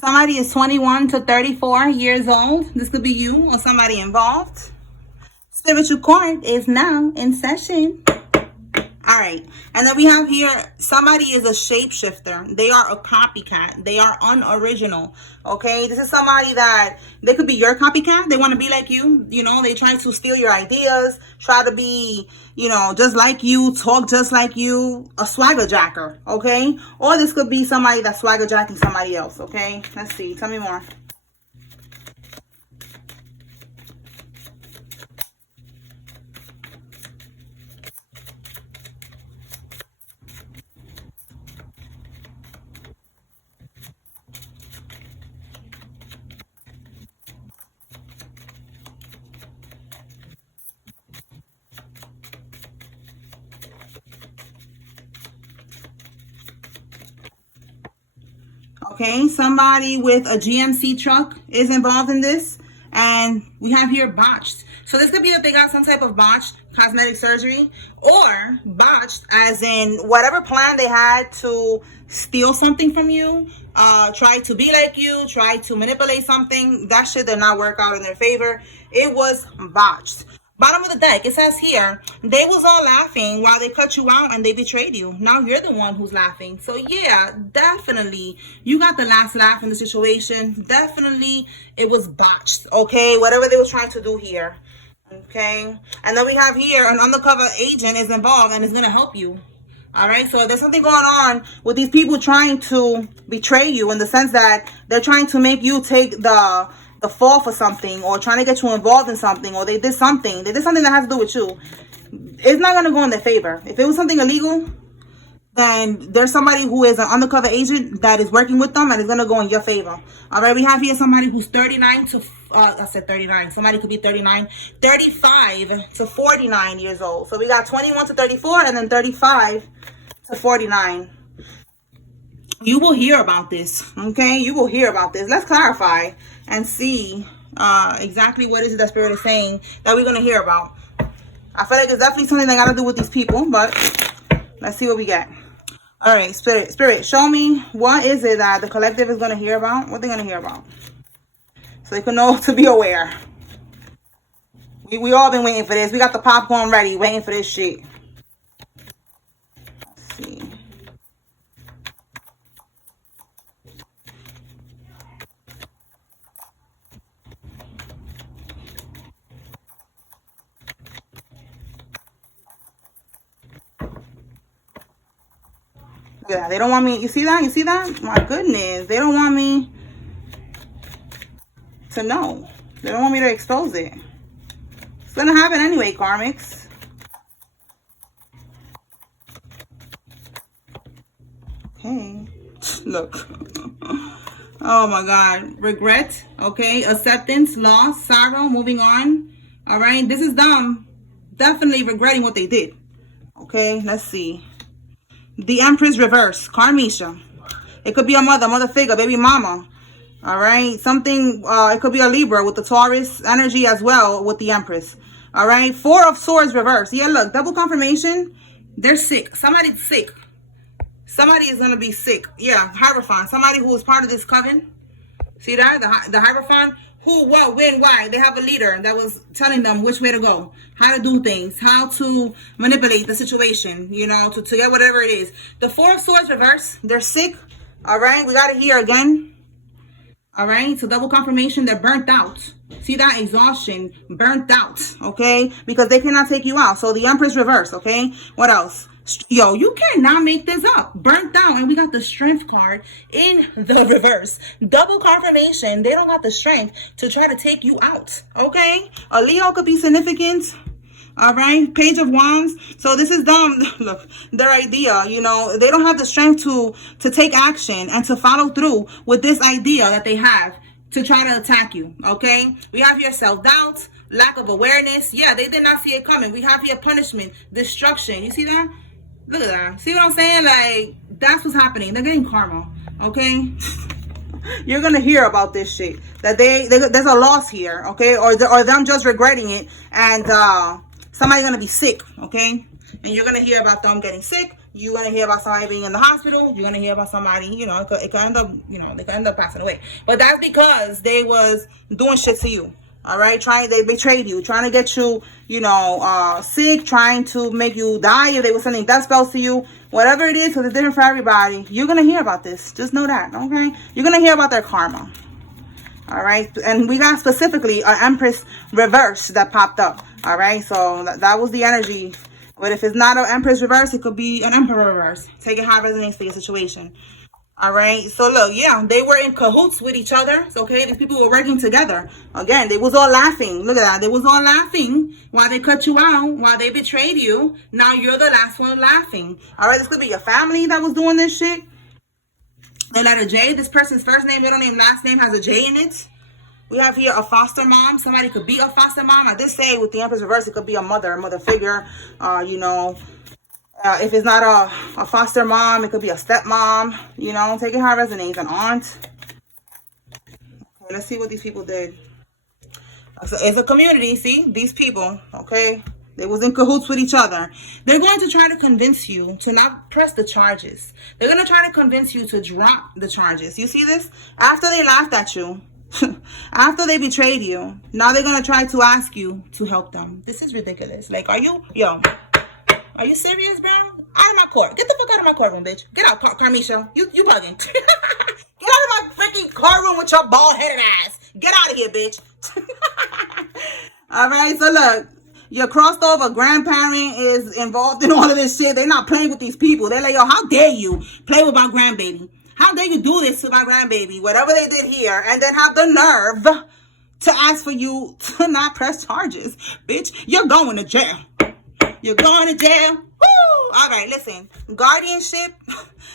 Somebody is 21 to 34 years old. This could be you or somebody involved. Spiritual court is now in session. All right. And then we have here, somebody is a shapeshifter. They are a copycat. They are unoriginal. Okay. This is somebody that they could be your copycat. They want to be like you. You know, they try to steal your ideas, try to be, you know, just like you, talk just like you, a swagger jacker. Okay. Or this could be somebody that's swagger jacking somebody else. Okay. Let's see. Tell me more. Okay, somebody with a GMC truck is involved in this. And we have here botched. So this could be that they got some type of botched cosmetic surgery, or botched as in whatever plan they had to steal something from you, try to be like you, try to manipulate something. That shit did not work out in their favor. It was botched. Bottom of the deck, it says here, they was all laughing while they cut you out and they betrayed you. Now you're the one who's laughing. So yeah, definitely, you got the last laugh in the situation. Definitely, it was botched, okay? Whatever they was trying to do here, okay? And then we have here, an undercover agent is involved and is going to help you. All right, so there's something going on with these people trying to betray you in the sense that they're trying to make you take the fall for something, or trying to get you involved in something, or they did something that has to do with you. It's not going to go in their favor. If it was something illegal, then there's somebody who is an undercover agent that is working with them and is going to go in your favor. All right, we have here somebody who's 39 to, I said 39. Somebody could be 39, 35 to 49 years old. So we got 21 to 34 and then 35 to 49. You will hear about this, okay? You will hear about this. Let's clarify and see exactly what is it that Spirit is saying that we're going to hear about. I feel like it's definitely something that got to do with these people, but let's see what we get. All right, Spirit, show me what is it that the collective is going to hear about, what they're going to hear about, so they can know to be aware. We all been waiting for this. We got the popcorn ready, waiting for this shit. Let's see. Yeah, they don't want me. You see that? You see that? My goodness. They don't want me to know. They don't want me to expose it. It's going to happen anyway, karmics. Okay. Look. Oh, my God. Regret. Okay. Acceptance, loss, sorrow, moving on. All right. This is them definitely regretting what they did. Okay. Let's see. The Empress reverse, Karmisha. It could be a mother figure, baby mama. All right. Something, it could be a Libra with the Taurus energy as well with the Empress. All right. Four of Swords reverse. Yeah, look, double confirmation. They're sick. Somebody's sick. Somebody is going to be sick. Yeah, Hierophant. Somebody who is part of this coven. See that? The Hierophant. Who, what, when, why. They have a leader that was telling them which way to go, how to do things, how to manipulate the situation, you know, to get whatever it is. The Four of Swords reverse, they're sick. All right, we got it here again. All right, so double confirmation, they're burnt out. See that? Exhaustion, burnt out, okay? Because they cannot take you out. So the Empress reverse, okay? What else? Yo, you cannot make this up. Burnt down. And we got the Strength card in the reverse. Double confirmation. They don't got the strength to try to take you out. Okay? A Leo could be significant. All right? Page of Wands. So this is them. Look, their idea, you know, they don't have the strength to take action and to follow through with this idea that they have to try to attack you. Okay? We have here self-doubt, lack of awareness. Yeah, they did not see it coming. We have here punishment, destruction. You see that? Look at that. See what I'm saying? Like, that's what's happening. They're getting karma. Okay? You're going to hear about this shit. That there's a loss here. Okay? Or them just regretting it. And somebody's going to be sick. Okay? And you're going to hear about them getting sick. You're gonna hear about somebody being in the hospital. You're gonna hear about somebody, you know, it could end up, you know, they could end up passing away. But that's because they was doing shit to you. All right, they betrayed you, trying to get you, you know, sick, trying to make you die. If they were sending death spells to you, whatever it is, because it's different for everybody. You're gonna hear about this. Just know that, okay? You're gonna hear about their karma. All right, and we got specifically an Empress reverse that popped up. All right, so that was the energy. But if it's not an Empress reverse, it could be an Emperor reverse. Take it how it resonates for your situation. All right, so look, yeah, they were in cahoots with each other. Okay, these people were working together. Again, they was all laughing. Look at that. They was all laughing while they cut you out, while they betrayed you. Now you're the last one laughing. All right, this could be your family that was doing this shit. The letter J, this person's first name, middle name, last name has a J in it. We have here a foster mom. Somebody could be a foster mom. I did say with the Empress reverse, it could be a mother figure. You know, if it's not a foster mom, it could be a stepmom. You know, take it how it resonates. An aunt. Okay, let's see what these people did. So it's a community. See, these people, okay? They was in cahoots with each other. They're going to try to convince you to not press the charges. They're going to try to convince you to drop the charges. You see this? After they laughed at you, after they betrayed you, now they're going to try to ask you to help them. This is ridiculous. Like, are you serious, bro? Out of my court. Get the fuck out of my courtroom, bitch. Get out, Carmisha. You bugging. Get out of my freaking courtroom with your bald-headed ass. Get out of here, bitch. All right, so look. Your crossed over grandparent is involved in all of this shit. They're not playing with these people. They're like, yo, how dare you play with my grandbaby? How dare you do this to my grandbaby? Whatever they did here. And then have the nerve to ask for you to not press charges. Bitch, you're going to jail. You're going to jail. Woo! All right, listen. Guardianship.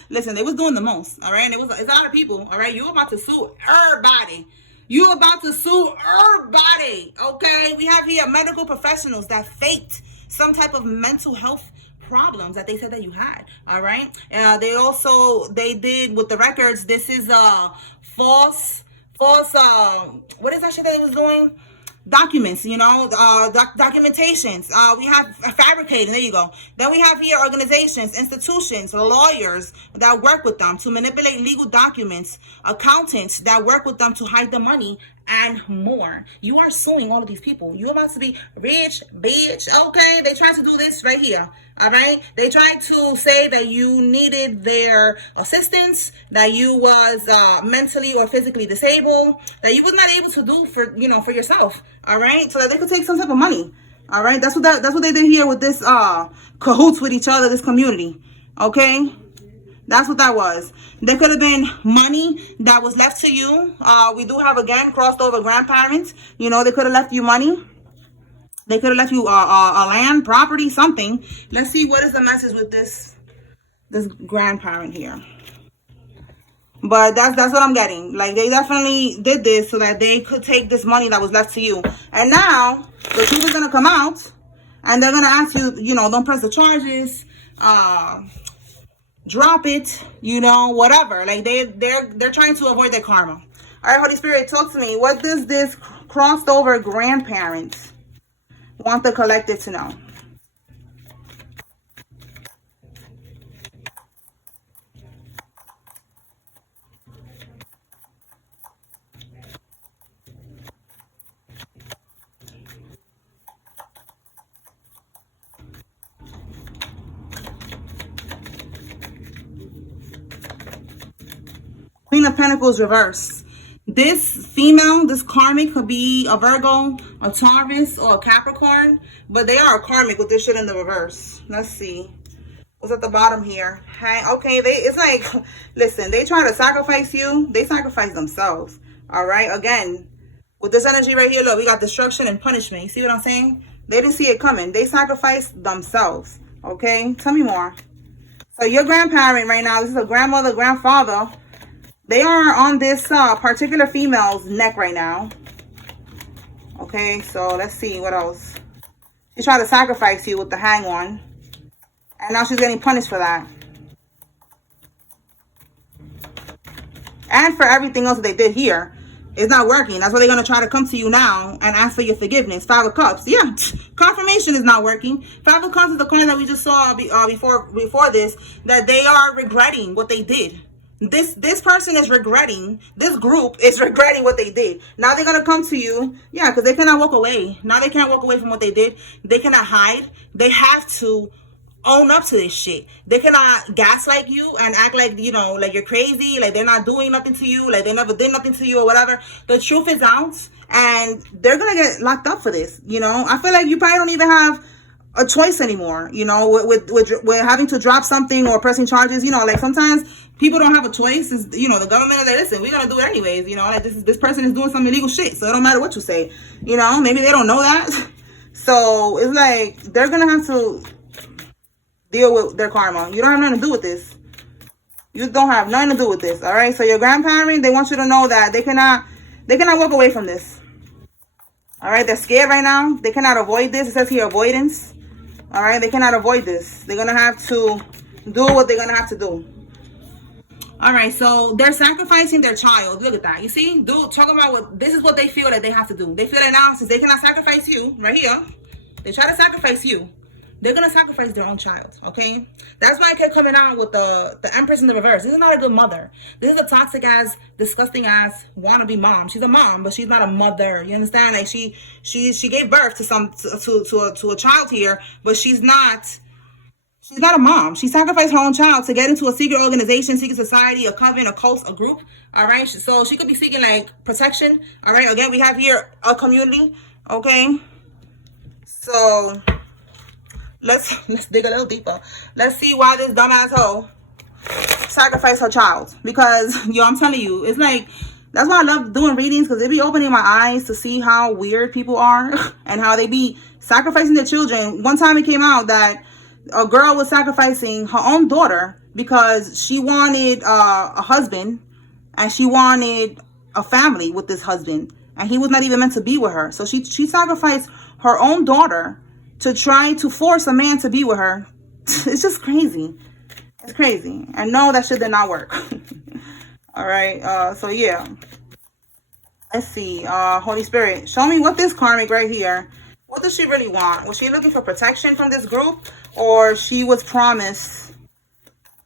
Listen, they was doing the most. All right? And it's a lot of people. All right? You're about to sue everybody. You about to sue everybody, okay? We have here medical professionals that faked some type of mental health problems that they said that you had, all right? They did with the records, this is false, what is that shit that they was doing? Documents, you know, documentations. We have fabricating. There you go. Then we have here organizations, institutions, lawyers that work with them to manipulate legal documents, accountants that work with them to hide the money, and more. You are suing all of these people. You're about to be rich, bitch. Okay, they tried to do this right here. All right, they tried to say that you needed their assistance, that you was mentally or physically disabled, that you was not able to do for yourself. All right, so that they could take some type of money. All right, that's what they did here with this cahoots with each other, this community. Okay, that's what that was. There could have been money that was left to you. We do have, again, crossed over grandparents. You know, they could have left you money. They could have left you a land, property, something. Let's see what is the message with this grandparent here. But that's what I'm getting. Like, they definitely did this so that they could take this money that was left to you. And now the truth is gonna come out, and they're gonna ask you, you know, don't press the charges, drop it, you know, whatever. Like, they're trying to avoid their karma. All right, Holy Spirit, talk to me. What does this crossed over grandparent want the collective to know? Queen of Pentacles reverse. This female, this karmic, could be a Virgo, a Taurus, or a Capricorn. But they are a karmic with this shit in the reverse. Let's see. What's at the bottom here? Hey, okay, it's like, listen, they try to sacrifice you. They sacrifice themselves. All right? Again, with this energy right here, look, we got destruction and punishment. You see what I'm saying? They didn't see it coming. They sacrificed themselves. Okay? Tell me more. So your grandparent right now, this is a grandmother, grandfather. They are on this particular female's neck right now. Okay, so let's see what else. She tried to sacrifice you with the hang one. And now she's getting punished for that. And for everything else that they did here. It's not working. That's why they're going to try to come to you now and ask for your forgiveness. Five of Cups. Yeah. Confirmation is not working. Five of Cups is the card that we just saw before this, that they are regretting what they did. This person is regretting, this group is regretting what they did. Now they're going to come to you. Yeah, because they cannot walk away. Now they can't walk away from what they did. They cannot hide. They have to own up to this shit. They cannot gaslight you and act like, you know, like you're crazy, like they're not doing nothing to you, like they never did nothing to you or whatever. The truth is out, and they're gonna get locked up for this. You know, I feel like you probably don't even have a choice anymore, you know, with having to drop something or pressing charges. You know, like sometimes people don't have a choice. Is, you know, the government is like, listen, we're gonna do it anyways. You know, like this person is doing some illegal shit, so it don't matter what you say. You know, maybe they don't know that. So it's like they're gonna have to deal with their karma. You don't have nothing to do with this. You don't have nothing to do with this. All right. So your grandparent, they want you to know that they cannot walk away from this. All right. They're scared right now. They cannot avoid this. It says here avoidance. All right. They cannot avoid this. They're gonna have to do what they're gonna have to do. All right. So they're sacrificing their child. Look at that. You see, dude, talk about what this is what they feel that they have to do. They feel that now, since they cannot sacrifice you right here, they try to sacrifice you. They're going to sacrifice their own child, okay? That's why I kept coming out with the Empress in the reverse. This is not a good mother. This is a toxic ass, disgusting ass, wannabe mom. She's a mom, but she's not a mother. You understand? Like she gave birth to a child here, but she's not a mom. She sacrificed her own child to get into a secret organization, secret society, a coven, a cult, a group, all right? So she could be seeking like protection, all right? Again, we have here a community, okay? So let's dig a little deeper. Let's see why this dumbass hoe sacrificed her child. Because, yo, I'm telling you, it's like, that's why I love doing readings, because they be opening my eyes to see how weird people are and how they be sacrificing their children. One time it came out that a girl was sacrificing her own daughter because she wanted a husband and she wanted a family with this husband, and he was not even meant to be with her. So she sacrificed her own daughter to try to force a man to be with her. It's just crazy. It's crazy. And no, that shit did not work. All right. So yeah. Let's see. Holy Spirit, show me what this karmic right here, what does she really want? Was she looking for protection from this group, or she was promised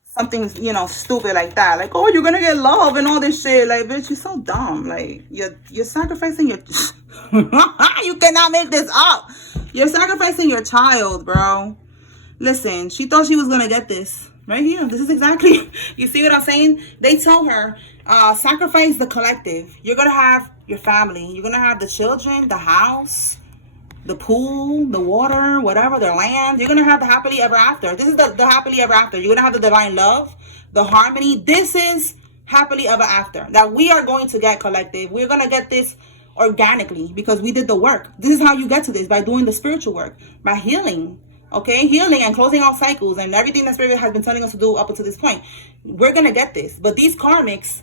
something, you know, stupid like that? Like, oh, you're gonna get love and all this shit. Like, bitch, you're so dumb. Like, you're sacrificing your you cannot make this up. You're sacrificing your child, bro. Listen, she thought she was gonna get this right here. This is exactly, you see what I'm saying? They told her, sacrifice the collective. You're gonna have your family. You're gonna have the children, the house, the pool, the water, whatever, the land. You're gonna have the happily ever after. This is the happily ever after. You're gonna have the divine love, the harmony. This is happily ever after that we are going to get, collective. We're gonna get this organically because we did the work. This is how you get to this, by doing the spiritual work, by healing. Okay, healing and closing out cycles and everything that Spirit has been telling us to do up until this point. We're gonna get this. But these karmics,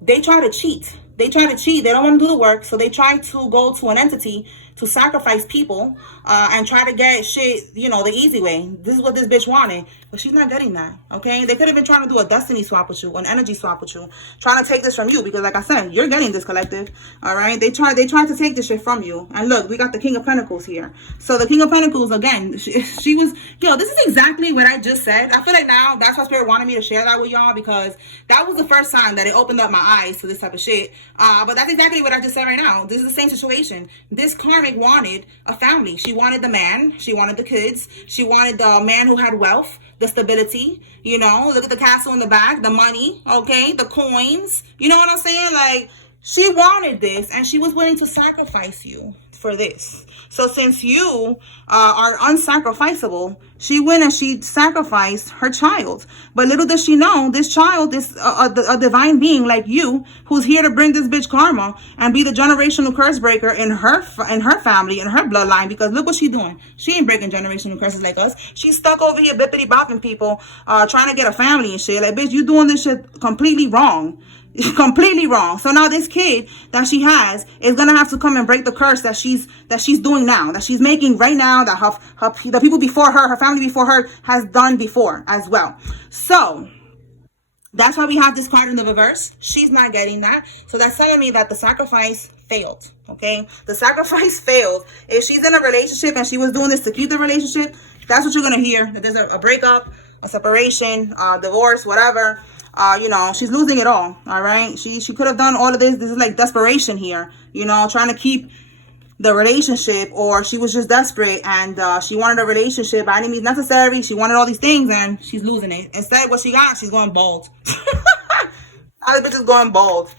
they try to cheat. They don't want to do the work, so they try to go to an entity to sacrifice people and try to get shit, you know, the easy way. This is what this bitch wanted, but she's not getting that, okay? They could have been trying to do a destiny swap with you, an energy swap with you, trying to take this from you, because like I said, you're getting this, collective, all right? They tried to take this shit from you. And look, we got the King of Pentacles here. So the King of Pentacles, again, she was, yo, this is exactly what I just said. I feel like now that's why Spirit wanted me to share that with y'all, because that was the first time that it opened up my eyes to this type of shit. But that's exactly what I just said right now. This is the same situation. This karmic wanted a family. She wanted the man. She wanted the kids. She wanted the man who had wealth, the stability. You know, look at the castle in the back, the money, okay, the coins. You know what I'm saying? Like, she wanted this, and she was willing to sacrifice you for this. So since you are unsacrificable, she went and she sacrificed her child. But little does she know, this child is a divine being like you, who's here to bring this bitch karma and be the generational curse breaker in her family, in her bloodline. Because look what she's doing. She ain't breaking generational curses like us. She's stuck over here bippity bopping people, trying to get a family and shit. Like, bitch, you doing this shit completely wrong. Completely wrong. So now this kid that she has is gonna have to come and break the curse that she's doing now, that she's making right now, that the people before her family before her has done before as well. So That's why we have this card in the reverse. She's not getting that. So that's telling me that the sacrifice failed. Okay. The sacrifice failed. If she's in a relationship and she was doing this to keep the relationship, that's what you're going to hear. That there's a breakup, a separation, divorce, whatever. You know, she's losing it all. All right. She could have done all of this. This is like desperation here, you know, trying to keep the relationship, or she was just desperate and she wanted a relationship by any means necessary. She wanted all these things and she's losing it. Instead, what she got, she's going bald. Now the bitch is going bald.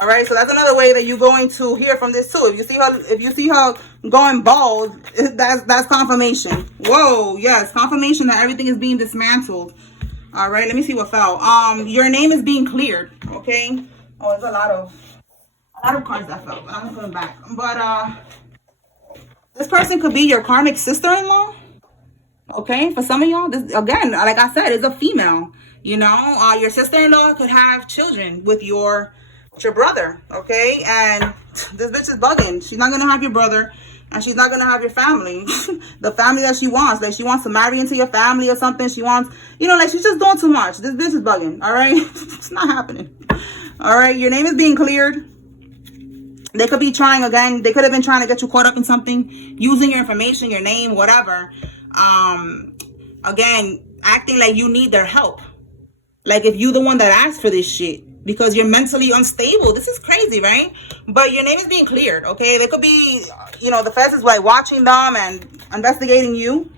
All right, so that's another way that you're going to hear from this too. If you see her going bald, that's confirmation. Whoa, yes, confirmation that everything is being dismantled. All right, let me see what fell. Your name is being cleared. Okay. Oh, there's a lot of cards that fell. I'm not going back. But this person could be your karmic sister-in-law. Okay, for some of y'all, this again, like I said, is a female. You know, your sister-in-law could have children with your brother. Okay, and this bitch is bugging. She's not gonna have your brother, and she's not gonna have your family, the family that she wants. Like she wants to marry into your family or something. She wants, you know, like she's just doing too much. This bitch is bugging. All right, it's not happening. All right, your name is being cleared. They could be trying again. They could have been trying to get you caught up in something, using your information, your name, whatever. Again, acting like you need their help. Like if you the one that asked for this shit because you're mentally unstable. This is crazy, right? But your name is being cleared, okay? They could be, you know, the feds is like watching them and investigating you.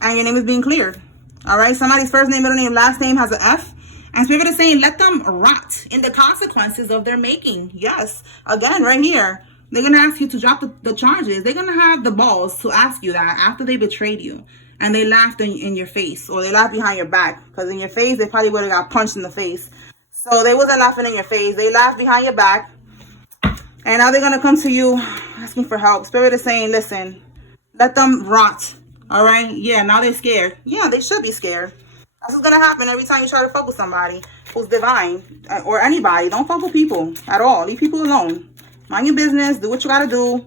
And your name is being cleared. All right? Somebody's first name, middle name, last name has an F. And Spirit is saying, let them rot in the consequences of their making. Yes. Again, right here. They're going to ask you to drop the charges. They're going to have the balls to ask you that after they betrayed you. And they laughed in your face. Or they laughed behind your back. Because in your face, they probably would have got punched in the face. So they wasn't laughing in your face. They laughed behind your back. And now they're going to come to you asking for help. Spirit is saying, listen, let them rot. All right? Yeah, now they're scared. Yeah, they should be scared. That's what's going to happen every time you try to fuck with somebody who's divine or anybody. Don't fuck with people at all. Leave people alone. Mind your business. Do what you got to do.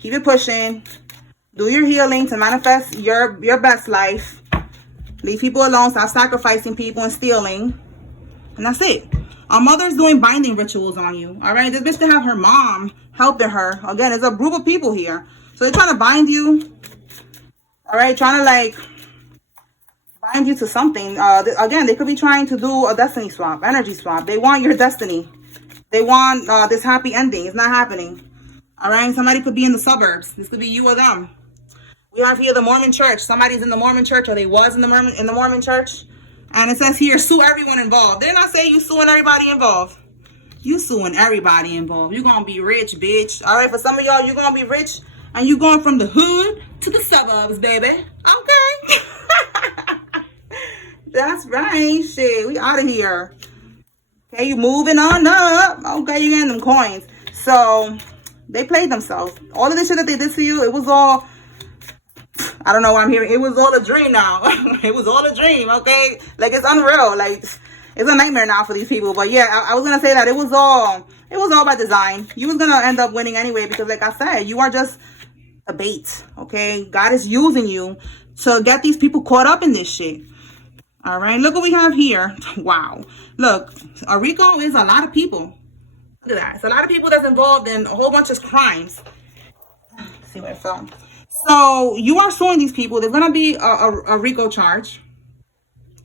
Keep it pushing. Do your healing to manifest your best life. Leave people alone. Stop sacrificing people and stealing. And that's it. Our mother's doing binding rituals on you. All right. This bitch could have her mom helping her. Again, there's a group of people here. So they're trying to bind you. All right. Trying to like bind you to something. Again, they could be trying to do a destiny swap, energy swap. They want your destiny. They want this happy ending. It's not happening. All right. Somebody could be in the suburbs. This could be you or them. We have here the Mormon church. Somebody's in the Mormon church, or they was in the Mormon church. And it says here, sue everyone involved. They're not saying you suing everybody involved. You suing everybody involved. You're going to be rich, bitch. All right. For some of y'all, you're going to be rich. And you're going from the hood to the suburbs, baby. Okay. That's right. Shit. We out of here. Okay. You moving on up. Okay. You're getting them coins. So they played themselves. All of the shit that they did to you, it was all... I don't know what I'm hearing. It was all a dream now. It was all a dream, okay? Like, it's unreal. Like, it's a nightmare now for these people. But yeah, I was going to say that it was all by design. You was going to end up winning anyway because, like I said, you are just a bait, okay? God is using you to get these people caught up in this shit. All right, look what we have here. Wow. Look, a RICO is a lot of people. Look at that. It's a lot of people that's involved in a whole bunch of crimes. Let's see where it fell. So you are suing these people. There's going to be a RICO charge.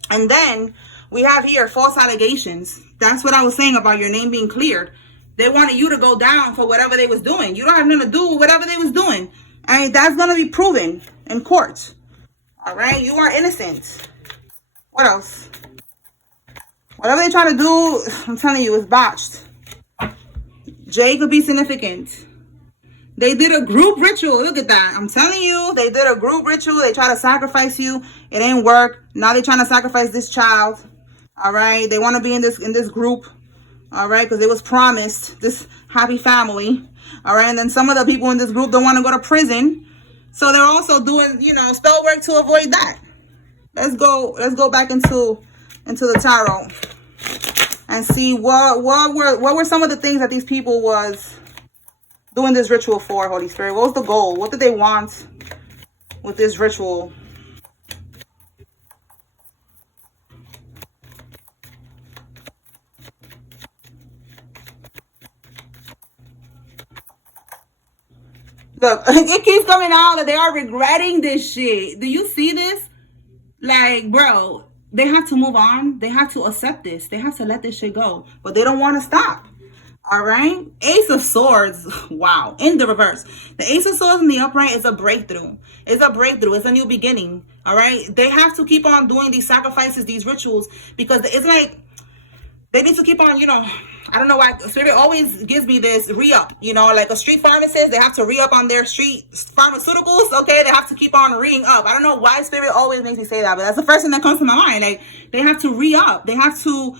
And then we have here false allegations. That's what I was saying about your name being cleared. They wanted you to go down for whatever they was doing. You don't have nothing to do with whatever they was doing. And that's going to be proven in court. All right. You are innocent. What else? Whatever they try to do, I'm telling you, is botched. J could be significant. They did a group ritual. Look at that. I'm telling you, they did a group ritual. They try to sacrifice you. It ain't work. Now they're trying to sacrifice this child. All right. They want to be in this group. All right. Because it was promised this happy family. All right. And then some of the people in this group don't want to go to prison. So they're also doing, you know, spell work to avoid that. Let's go back into the tarot and see what were some of the things that these people was doing this ritual for, Holy Spirit. What was the goal? What did they want with this ritual? Look, it keeps coming out that they are regretting this shit. Do you see this? Like, bro, they have to move on. They have to accept this. They have to let this shit go. But they don't want to stop. All right. Ace of Swords. Wow. In the reverse. The Ace of Swords in the upright is a breakthrough. It's a breakthrough. It's a new beginning. All right. They have to keep on doing these sacrifices, these rituals, because it's like they need to keep on, I don't know why Spirit always gives me this re-up, like a street pharmacist, they have to re-up on their street pharmaceuticals, okay? They have to keep on re-ing up. I don't know why Spirit always makes me say that, but that's the first thing that comes to my mind. Like, they have to re-up. They have to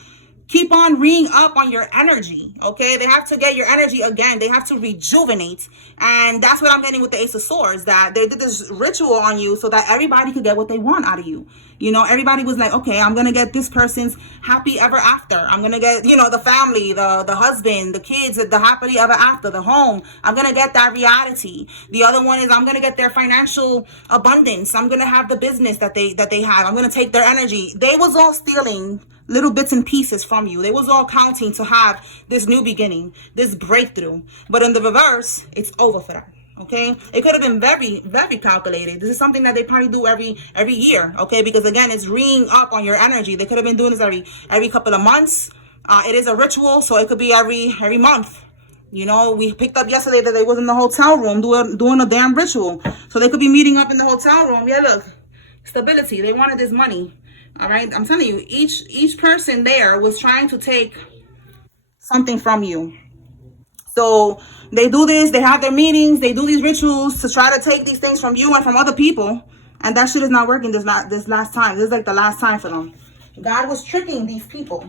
keep on re-ing up on your energy, okay? They have to get your energy again. They have to rejuvenate. And that's what I'm getting with the Ace of Swords, that they did this ritual on you so that everybody could get what they want out of you. Everybody was like, okay, I'm going to get this person's happy ever after. I'm going to get, the family, the husband, the kids, the happily ever after, the home. I'm going to get that reality. The other one is I'm going to get their financial abundance. I'm going to have the business that they have. I'm going to take their energy. They was all stealing little bits and pieces from you. They was all counting to have this new beginning, this breakthrough. But in the reverse, it's over for them. Okay, it could have been very, very calculated. This is something that they probably do every year. Okay, because again, it's ringing up on your energy. They could have been doing this every couple of months. It is a ritual, so it could be every month. We picked up yesterday that they was in the hotel room doing a damn ritual. So they could be meeting up in the hotel room. Yeah, look, stability. They wanted this money. All right, I'm telling you, each person there was trying to take something from you. So they do this, they have their meetings, they do these rituals to try to take these things from you and from other people. And that shit is not working this last time. This is like the last time for them. God was tricking these people,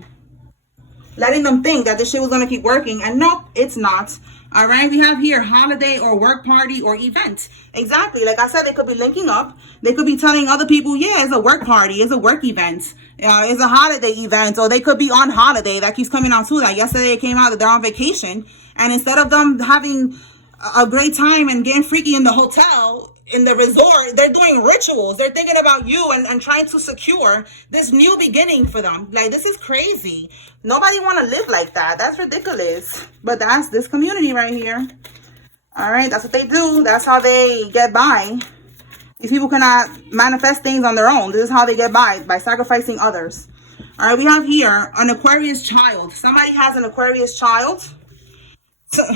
letting them think that this shit was going to keep working. And nope, it's not. All right, we have here holiday or work party or event. Exactly. Like I said, they could be linking up. They could be telling other people, yeah, it's a work party. It's a work event. It's a holiday event. Or they could be on holiday. That keeps coming out too. Like yesterday it came out that they're on vacation. And instead of them having a great time and getting freaky in the hotel, in the resort, they're doing rituals. They're thinking about you and trying to secure this new beginning for them. Like, this is crazy. Nobody want to live like that. That's ridiculous. But that's this community right here. All right, that's what they do. That's how they get by. These people cannot manifest things on their own. This is how they get by sacrificing others. All right, we have here an Aquarius child. Somebody has an Aquarius child.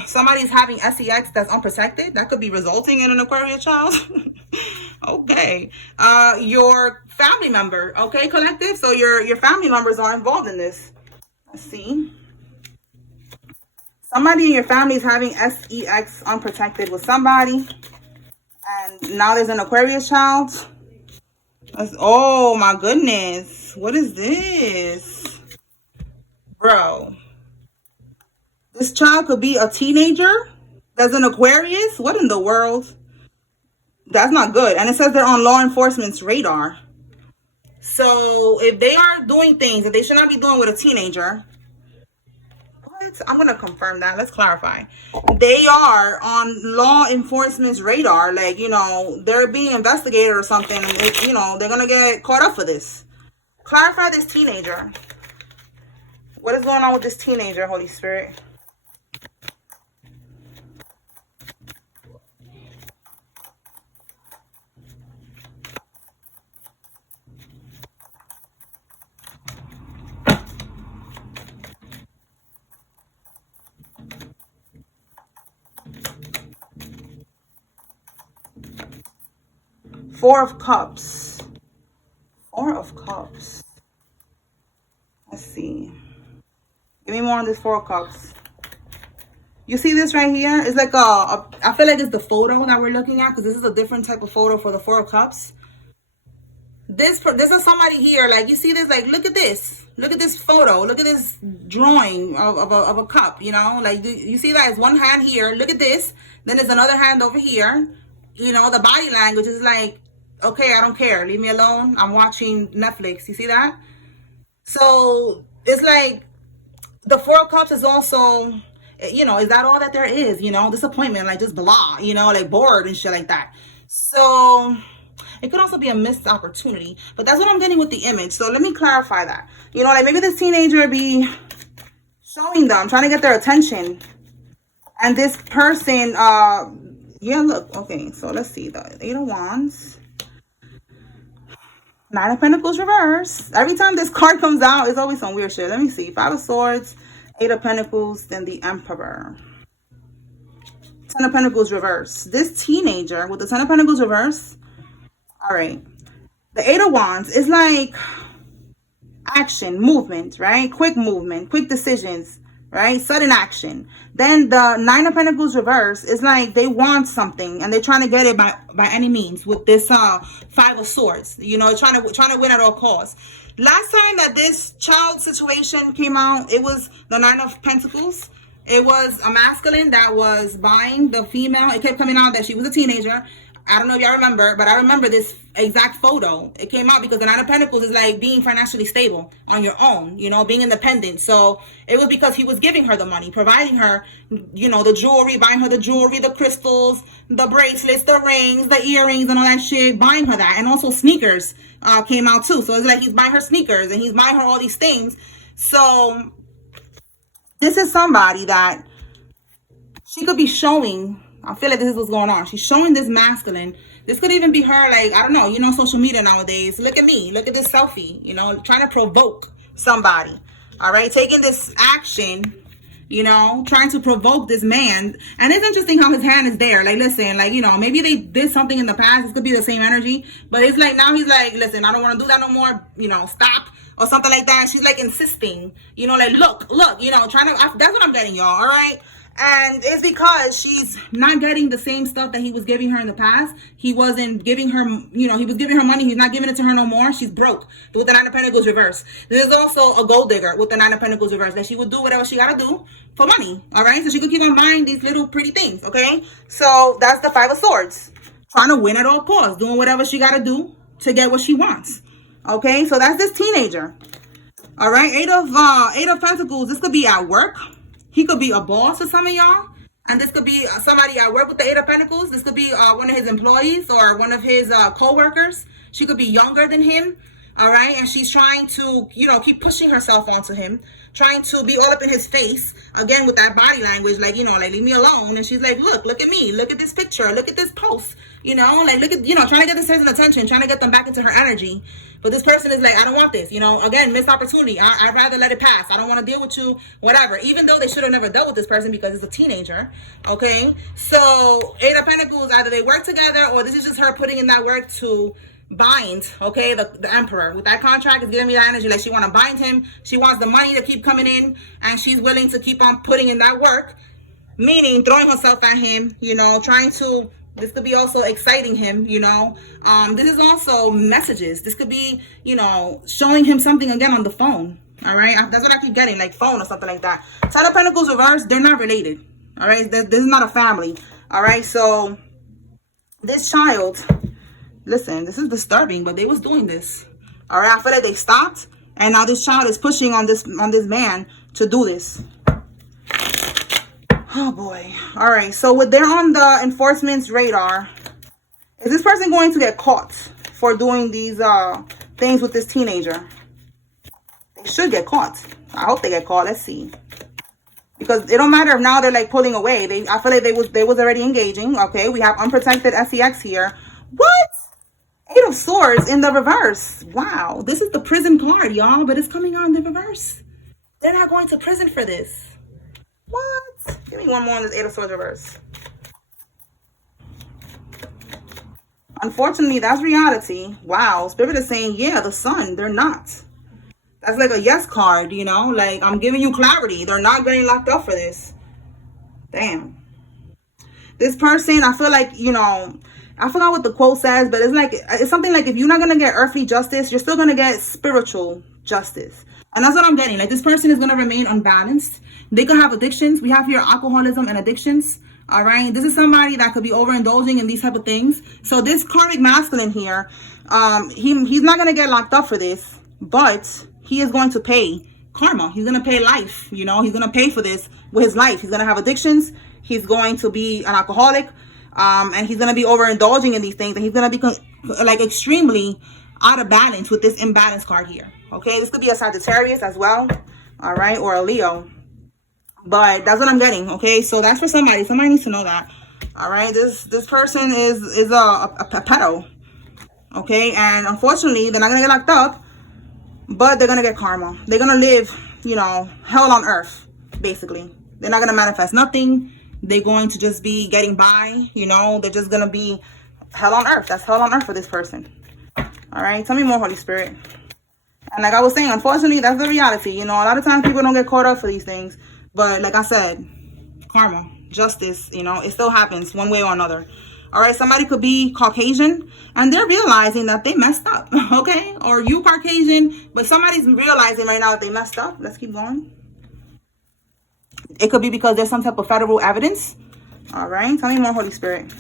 Somebody's having sex that's unprotected. That could be resulting in an Aquarius child. Okay. Your family member. Okay, collective. So your family members are involved in this. Let's see. Somebody in your family is having sex unprotected with somebody. And now there's an Aquarius child. Oh my goodness. What is this? Bro. This child could be a teenager that's an Aquarius. What in the world? That's not good. And it says they're on law enforcement's radar. So if they are doing things that they should not be doing with a teenager, what? I'm going to confirm that. Let's clarify. They are on law enforcement's radar. Like, they're being investigated or something. And they're going to get caught up for this. Clarify this teenager. What is going on with this teenager, Holy Spirit? Four of Cups. Four of Cups. Let's see. Give me more on this Four of Cups. You see this right here? It's like I feel like it's the photo that we're looking at, because this is a different type of photo for the Four of Cups. This is somebody here. Like, you see this? Like, look at this. Look at this photo. Look at this drawing of a cup, Like, you see that? It's one hand here. Look at this. Then there's another hand over here. The body language is like, okay, I don't care. Leave me alone. I'm watching Netflix. You see that? So it's like the Four of Cups is also, is that all that there is? Disappointment, like just blah, like bored and shit like that. So it could also be a missed opportunity, but that's what I'm getting with the image. So let me clarify that. Like maybe this teenager be showing them, trying to get their attention. And this person, Yeah, look. Okay, so let's see. The Eight of Wands. Nine of Pentacles reverse. Every time this card comes out, it's always some weird shit. Let me see. Five of Swords, Eight of Pentacles, then the Emperor. Ten of Pentacles reverse. This teenager with the Ten of Pentacles reverse. All right. The Eight of Wands is like action, movement, right? Quick movement, quick decisions, right? Sudden action. Then the Nine of Pentacles reverse is like they want something and they're trying to get it by any means with this Five of Swords. You know, trying to win at all costs. Last time that this child situation came out, it was the Nine of Pentacles. It was a masculine that was buying the female. It kept coming out that she was a teenager. I don't know if y'all remember, but I remember this exact photo. It came out because the Nine of Pentacles is like being financially stable on your own, you know, being independent. So it was because he was giving her the money, providing her, you know, the jewelry, buying her the jewelry, the crystals, the bracelets, the rings, the earrings, and all that shit, buying her that. And also sneakers came out too. So it's like he's buying her sneakers and he's buying her all these things. So this is somebody that she could be showing. I feel like this is what's going on. She's showing this masculine. This could even be her, like, I don't know, you know, social media nowadays. Look at me. Look at this selfie, you know, trying to provoke somebody. All right. Taking this action, you know, trying to provoke this man. And it's interesting how his hand is there. Like, listen, like, you know, maybe they did something in the past. This could be the same energy. But it's like now he's like, listen, I don't want to do that no more. You know, stop. Or something like that. She's like insisting, you know, like, look, you know, trying to, that's what I'm getting, y'all. All right. And it's because she's not getting the same stuff that he was giving her in the past. He wasn't giving her, you know, he was giving her money. He's not giving it to her no more. She's broke with the Nine of Pentacles reverse. There's also a gold digger with the Nine of Pentacles reverse that she would do whatever she got to do for money. All right. So she could keep on buying these little pretty things. Okay. So that's the Five of Swords. Trying to win at all costs. Doing whatever she got to do to get what she wants. Okay. So that's this teenager. All right. Eight of Pentacles. This could be at work. He could be a boss to some of y'all. And this could be somebody at work with the Eight of Pentacles. This could be one of his employees or one of his co-workers. She could be younger than him. All right. And she's trying to, you know, keep pushing herself onto him. Trying to be all up in his face. Again, with that body language. Like, you know, like, leave me alone. And she's like, look at me. Look at this picture. Look at this post. You know, like, look at, you know, trying to get this person's attention. Trying to get them back into her energy. But this person is like, I don't want this. You know, again, missed opportunity. I'd rather let it pass. I don't want to deal with you, whatever. Even though they should have never dealt with this person because it's a teenager. Okay. So Eight of Pentacles, either they work together or this is just her putting in that work to bind, okay, the Emperor. With that contract, is giving me that energy. Like she want to bind him. She wants the money to keep coming in. And she's willing to keep on putting in that work. Meaning throwing herself at him, you know, trying to... This could be also exciting him, you know. This is also messages. This could be, you know, showing him something again on the phone. All right. That's what I keep getting, like phone or something like that. Ten of Pentacles reverse, they're not related. All right. This is not a family. All right. So this child, listen, this is disturbing, but they was doing this. All right. I feel like they stopped. And now this child is pushing on this man to do this. Oh boy. All right. So they're on the enforcement's radar. Is this person going to get caught for doing these things with this teenager? They should get caught. I hope they get caught. Let's see. Because it don't matter if now they're like pulling away. I feel like they was already engaging. Okay. We have unprotected sex here. What? Eight of Swords in the reverse. Wow. This is the prison card, y'all. But it's coming out in the reverse. They're not going to prison for this. What? Give me one more on this Eight of Swords reverse. Unfortunately, that's reality. Wow. Spirit is saying, yeah, the Sun. They're not. That's like a yes card, you know? Like, I'm giving you clarity. They're not getting locked up for this. Damn. This person, I feel like, you know, I forgot what the quote says, but it's something like if you're not going to get earthly justice, you're still going to get spiritual justice. And that's what I'm getting. Like, this person is going to remain unbalanced. They could have addictions. We have here alcoholism and addictions. All right. This is somebody that could be overindulging in these type of things. So this karmic masculine here, he's not going to get locked up for this, but he is going to pay karma. He's going to pay life. You know, he's going to pay for this with his life. He's going to have addictions. He's going to be an alcoholic. And he's going to be overindulging in these things. And he's going to be like extremely out of balance with this imbalance card here. Okay. This could be a Sagittarius as well. All right. Or a Leo. But that's what I'm getting, okay? So that's for somebody. Somebody needs to know that. All right, this person is a pedo. Okay, and unfortunately, they're not gonna get locked up, but they're gonna get karma. They're gonna live, you know, hell on earth, basically. They're not gonna manifest nothing. They're going to just be getting by, you know. They're just gonna be hell on earth. That's hell on earth for this person. All right, tell me more, Holy Spirit. And like I was saying, unfortunately, that's the reality. You know, a lot of times people don't get caught up for these things. But like I said, karma, justice, you know, it still happens one way or another. All right, somebody could be Caucasian and they're realizing that they messed up, okay? Or you Caucasian, but somebody's realizing right now that they messed up. Let's keep going. It could be because there's some type of federal evidence. All right, tell me more, Holy Spirit.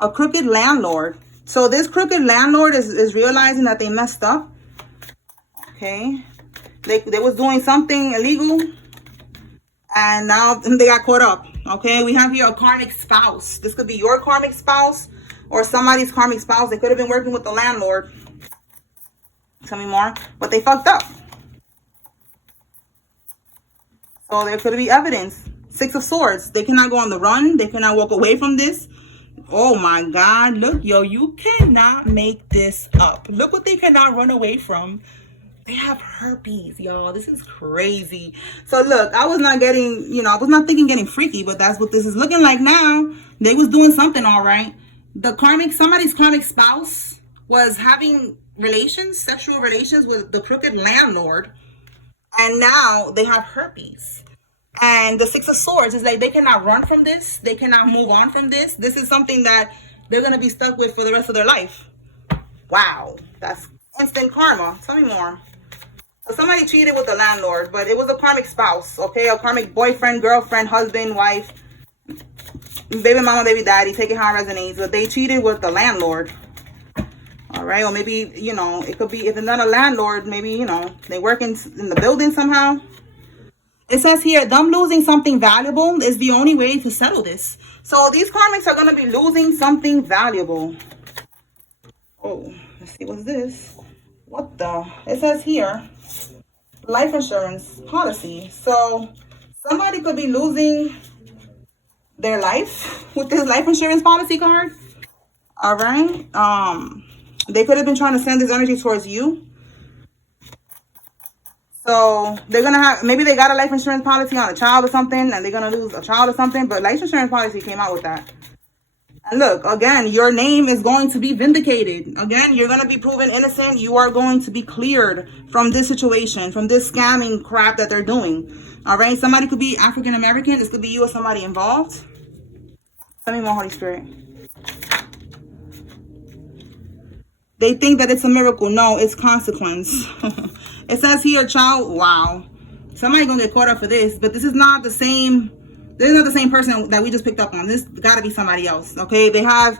A crooked landlord. So this crooked landlord is realizing that they messed up. Okay. They was doing something illegal. And now they got caught up. Okay. We have here a karmic spouse. This could be your karmic spouse or somebody's karmic spouse. They could have been working with the landlord. Tell me more. But they fucked up. So there could be evidence. 6 of Swords. They cannot go on the run. They cannot walk away from this. Oh my God, look, yo, you cannot make this up. Look what they cannot run away from. They have herpes, y'all. This is crazy. So look, I was not getting, you know, I was not thinking getting freaky, but that's what this is looking like now. They was doing something all right. Somebody's karmic spouse was having sexual relations with the crooked landlord. And now they have herpes. And the 6 of Swords is like they cannot run from this. They cannot move on from this. This is something that they're going to be stuck with for the rest of their life. Wow. That's instant karma. Tell me more. So somebody cheated with the landlord, but it was a karmic spouse, okay? A karmic boyfriend, girlfriend, husband, wife, baby mama, baby daddy, take it how it resonates. But they cheated with the landlord. All right? Or maybe, you know, it could be, if it's not a landlord, maybe, you know, they work in the building somehow. It says here, them losing something valuable is the only way to settle this. So these karmics are going to be losing something valuable. Oh, let's see, what's this? What the? It says here, life insurance policy. So somebody could be losing their life with this life insurance policy card. All right. They could have been trying to send this energy towards you. So they're going to have, maybe they got a life insurance policy on a child or something, and they're going to lose a child or something, but life insurance policy came out with that. And look, again, your name is going to be vindicated. Again, you're going to be proven innocent. You are going to be cleared from this situation, from this scamming crap that they're doing. All right. Somebody could be African American. This could be you or somebody involved. Tell me more, Holy Spirit. They think that it's a miracle. No, it's consequence. It says here, child. Wow. Somebody gonna get caught up for this, but this is not the same. This is not the same person that we just picked up on. This got to be somebody else. Okay. They have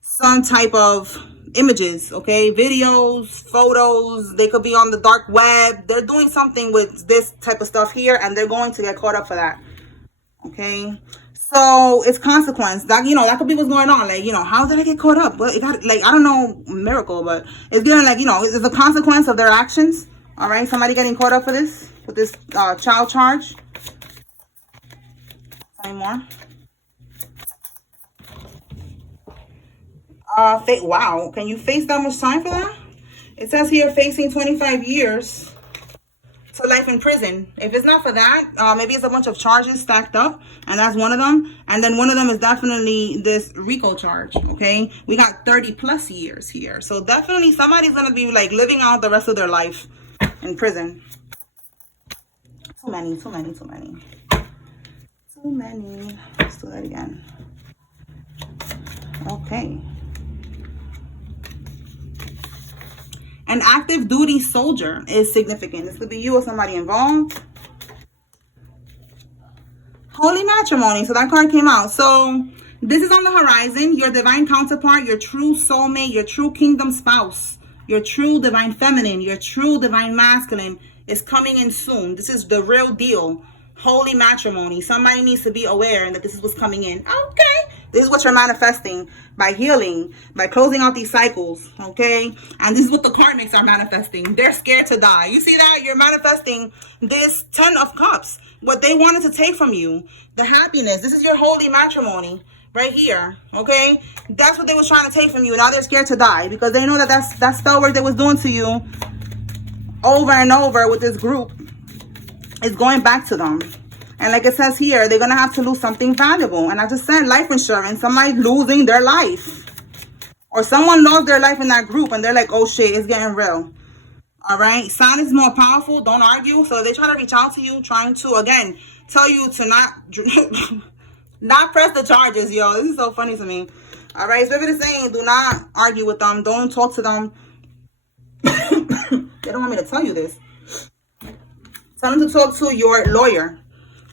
some type of images. Okay. Videos, photos. They could be on the dark web. They're doing something with this type of stuff here, and they're going to get caught up for that. Okay. So it's consequence. That, you know, that could be what's going on. Like, you know, how did I get caught up? Well, it got, like, I don't know, miracle, but it's getting, like, you know, it's a consequence of their actions. All right. Somebody getting caught up for this, with this child charge. Any more? Wow. Can you face that much time for that? It says here facing 25 years to life in prison. If it's not for that, maybe it's a bunch of charges stacked up, and that's one of them. And then one of them is definitely this RICO charge. Okay, we got 30+ years here, so definitely somebody's gonna be like living out the rest of their life in prison. Too many. Let's do that again. Okay. An active duty soldier is significant. This could be you or somebody involved. Holy matrimony. So that card came out. So this is on the horizon. Your divine counterpart, your true soulmate, your true kingdom spouse, your true divine feminine, your true divine masculine is coming in soon. This is the real deal. Holy matrimony. Somebody needs to be aware that this is what's coming in. Okay. This is what you're manifesting by healing, by closing out these cycles, okay? And this is what the karmics are manifesting. They're scared to die. You see that? You're manifesting this 10 of cups. What they wanted to take from you, the happiness. This is your holy matrimony right here, okay? That's what they was trying to take from you. Now they're scared to die because they know that that spell work they was doing to you over and over with this group is going back to them. And like it says here, they're going to have to lose something valuable. And I just said life insurance, somebody losing their life. Or someone lost their life in that group and they're like, oh shit, it's getting real. All right. Silence is more powerful. Don't argue. So they try to reach out to you, trying to, again, tell you to not press the charges, yo. This is so funny to me. All right. Spirit is saying, do not argue with them. Don't talk to them. They don't want me to tell you this. Tell them to talk to your lawyer.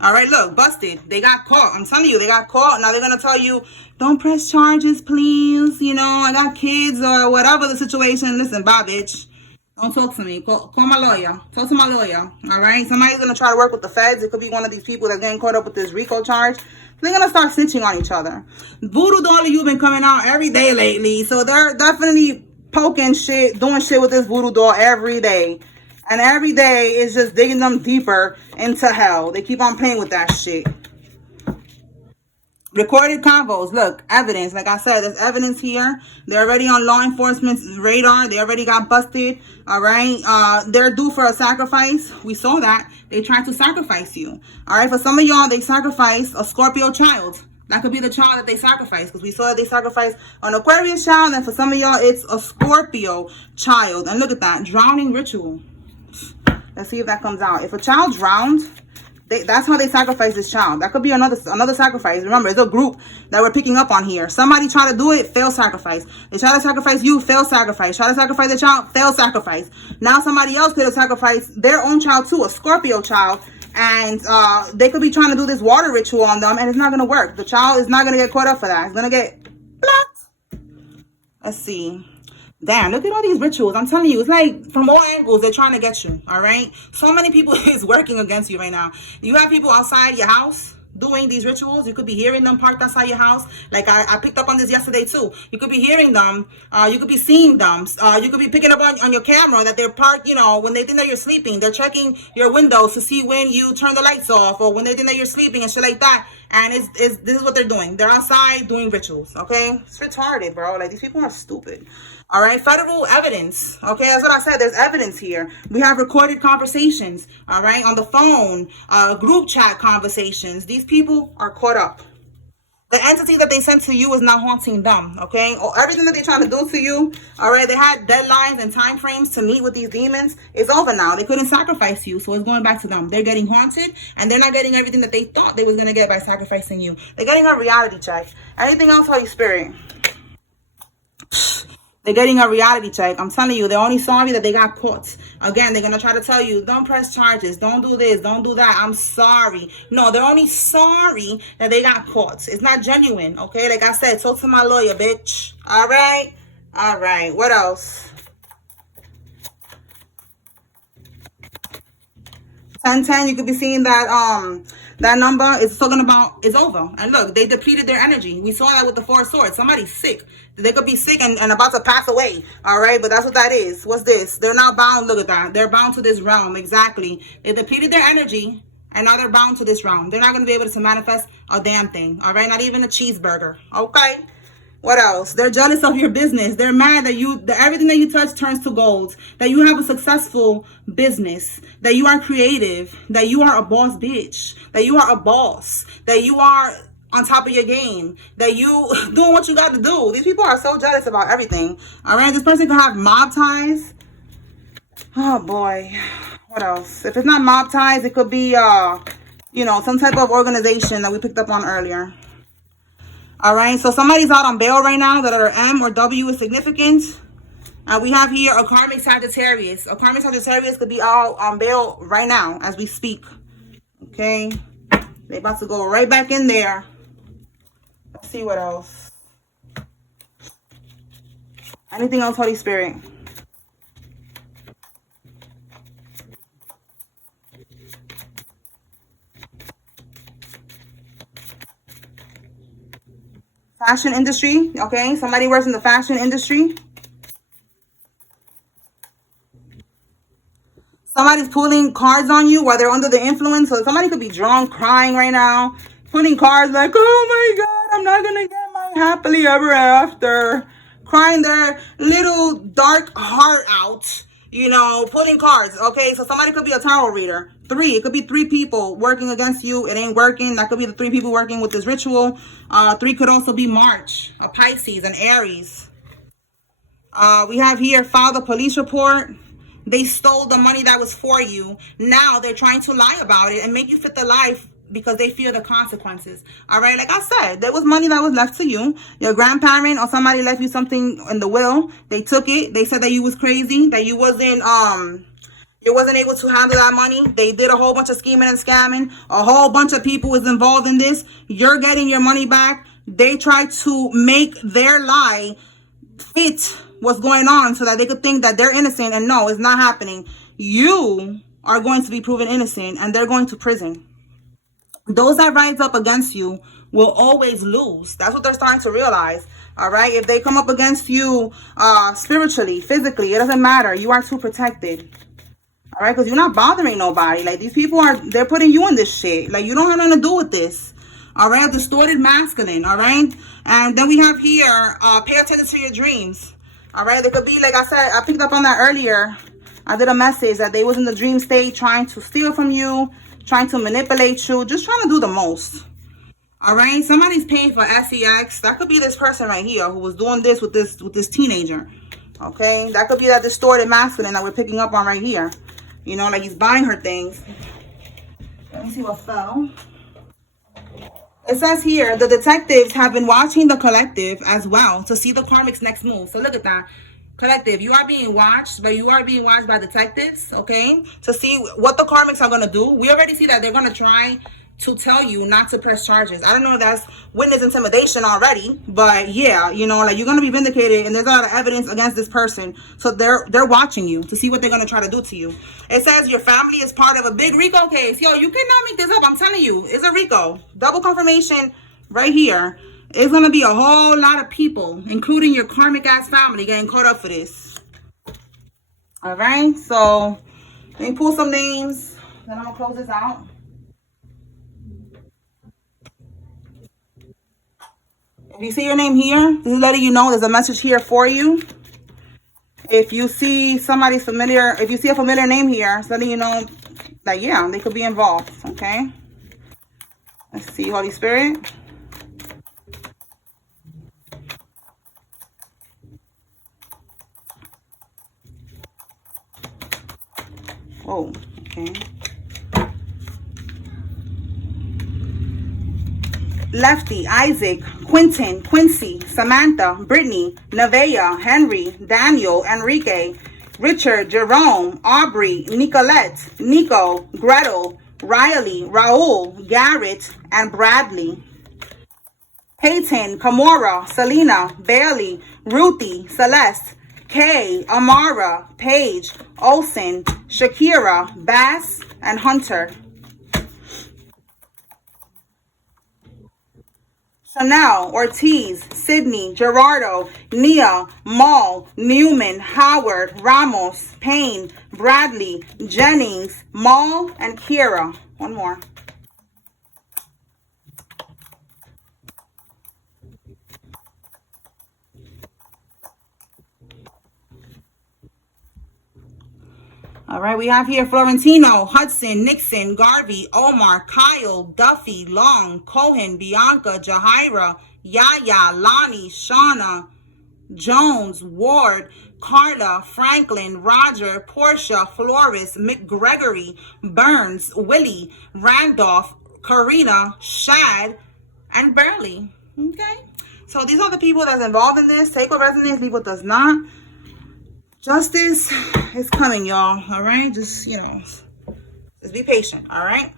All right, look, busted. They got caught. I'm telling you, they got caught. Now they're going to tell you, don't press charges, please. You know, I got kids or whatever the situation. Listen, bye, bitch. Don't talk to me. Call my lawyer. Talk to my lawyer. All right? Somebody's going to try to work with the feds. It could be one of these people that's getting caught up with this RICO charge. They're going to start snitching on each other. Voodoo Doll of you been coming out every day lately. So they're definitely poking shit, doing shit with this voodoo doll every day. And every day is just digging them deeper into hell. They keep on playing with that shit. Recorded convos. Look, evidence. Like I said, there's evidence here. They're already on law enforcement's radar. They already got busted. All right. They're due for a sacrifice. We saw that. They tried to sacrifice you. All right. For some of y'all, they sacrificed a Scorpio child. That could be the child that they sacrificed, because we saw that they sacrificed an Aquarius child. And for some of y'all, it's a Scorpio child. And look at that. Drowning ritual. Let's see if that comes out. If a child drowned, that's how they sacrifice this child. That could be another sacrifice. Remember, it's a group that we're picking up on here. Somebody try to do it, fail sacrifice. They try to sacrifice you, fail sacrifice. Try to sacrifice the child, fail sacrifice. Now somebody else could have sacrificed their own child too, a Scorpio child. And they could be trying to do this water ritual on them, and it's not going to work. The child is not going to get caught up for that. It's going to get blocked. Let's see. Damn, look at all these rituals. I'm telling you, it's like from all angles, they're trying to get you, all right? So many people is working against you right now. You have people outside your house doing these rituals. You could be hearing them parked outside your house. Like I picked up on this yesterday too. You could be hearing them. You could be seeing them. You could be picking up on your camera that they're parked, you know, when they think that you're sleeping. They're checking your windows to see when you turn the lights off or when they think that you're sleeping and shit like that. And this is what they're doing. They're outside doing rituals, okay? It's retarded, bro. Like, these people are stupid. All right, federal evidence. Okay, that's what I said. There's evidence here. We have recorded conversations, all right, on the phone, group chat conversations. These people are caught up. The entity that they sent to you is not haunting them, okay? Everything that they're trying to do to you, all right, they had deadlines and time frames to meet with these demons. It's over now. They couldn't sacrifice you, so it's going back to them. They're getting haunted, and they're not getting everything that they thought they was going to get by sacrificing you. They're getting a reality check. Anything else, Holy Spirit? They're getting a reality check. I'm telling you, they're only sorry that they got caught. Again, they're going to try to tell you, don't press charges. Don't do this. Don't do that. I'm sorry. No, they're only sorry that they got caught. It's not genuine, okay? Like I said, talk to my lawyer, bitch. All right? All right. What else? 1010, you could be seeing that that number is talking about it's over. And look, they depleted their energy. We saw that with the 4 swords. Somebody's sick. They could be sick and about to pass away. All right, but that's what that is. What's this? They're not bound. Look at that. They're bound to this realm. Exactly. They depleted their energy, and now they're bound to this realm. They're not going to be able to manifest a damn thing. All right, not even a cheeseburger. Okay. What else? They're jealous of your business. They're mad that everything that you touch turns to gold. That you have a successful business. That you are creative. That you are a boss bitch. That you are a boss. That you are on top of your game. That you doing what you got to do. These people are so jealous about everything. All right, this person could have mob ties. Oh boy. What else? If it's not mob ties, it could be you know, some type of organization that we picked up on earlier. All right, so somebody's out on bail right now that are M or W is significant. We have here a karmic Sagittarius. A karmic Sagittarius could be out on bail right now as we speak. Okay, they about to go right back in there. Let's see what else. Anything else, Holy Spirit? Fashion industry, okay? Somebody works in the fashion industry. Somebody's pulling cards on you while they're under the influence. So somebody could be drunk, crying right now, pulling cards like, oh my God, I'm not going to get my happily ever after. Crying their little dark heart out, you know, pulling cards, okay? So somebody could be a tarot reader. It could be 3 people working against you. It ain't working. That could be the 3 people working with this ritual. 3 could also be March, a Pisces, an Aries. We have here, file the police report. They stole the money that was for you. Now they're trying to lie about it and make you fit the life because they fear the consequences. All right, like I said, there was money that was left to you. Your grandparent or somebody left you something in the will. They took it. They said that you was crazy, that you wasn't able to handle that money. They did a whole bunch of scheming and scamming. A whole bunch of people was involved in this. You're getting your money back. They tried to make their lie fit what's going on so that they could think that they're innocent, and no, it's not happening. You are going to be proven innocent and they're going to prison. Those that rise up against you will always lose. That's what they're starting to realize. All right, if they come up against you spiritually, physically, it doesn't matter. You are too protected. All right, because you're not bothering nobody. Like, these people they're putting you in this shit. Like, you don't have nothing to do with this. All right, distorted masculine. All right, and then we have here, pay attention to your dreams. All right, they could be, like I said, I picked up on that earlier. I did a message that they was in the dream state trying to steal from you, trying to manipulate you, just trying to do the most. All right, somebody's paying for sex. That could be this person right here who was doing this with this teenager. Okay, that could be that distorted masculine that we're picking up on right here. You know, like he's buying her things. Let me see what fell. It says here, the detectives have been watching the collective as well to see the karmic's next move. So look at that. Collective, you are being watched, but you are being watched by detectives, okay? To see what the karmics are going to do. We already see that they're going to try to tell you not to press charges. I don't know if that's witness intimidation already, but yeah, you know, like, you're going to be vindicated and there's a lot of evidence against this person. So they're watching you to see what they're going to try to do to you. It says your family is part of a big RICO case. Yo, you cannot make this up. I'm telling you, it's a RICO. Double confirmation right here. It's going to be a whole lot of people, including your karmic ass family, getting caught up for this. All right, so let me pull some names, then I'm going to close this out. If you see your name here, this is letting you know there's a message here for you. If you see somebody's familiar, if you see a familiar name here, it's letting you know that, yeah, they could be involved, okay? Let's see, Holy Spirit. Oh, okay. Lefty, Isaac, Quentin, Quincy, Samantha, Brittany, Nevaeh, Henry, Daniel, Enrique, Richard, Jerome, Aubrey, Nicolette, Nico, Gretel, Riley, Raul, Garrett, and Bradley. Peyton, Kamora, Selena, Bailey, Ruthie, Celeste, Kay, Amara, Paige, Olsen, Shakira, Bass, and Hunter. Chanel, Ortiz, Sydney, Gerardo, Nia, Maul, Newman, Howard, Ramos, Payne, Bradley, Jennings, Maul, and Kira. One more. All right, we have here Florentino, Hudson, Nixon, Garvey, Omar, Kyle, Duffy, Long, Cohen, Bianca, Jahira, Yaya, Lonnie, Shauna, Jones, Ward, Carla, Franklin, Roger, Portia, Flores, McGregory, Burns, Willie, Randolph, Karina, Shad, and Burley. Okay, so these are the people that's involved in this. Take what resonates, leave what does not. Justice is coming, y'all. All right, just, you know, just be patient. All right,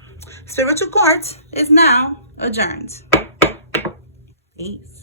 spiritual court is now adjourned. Peace.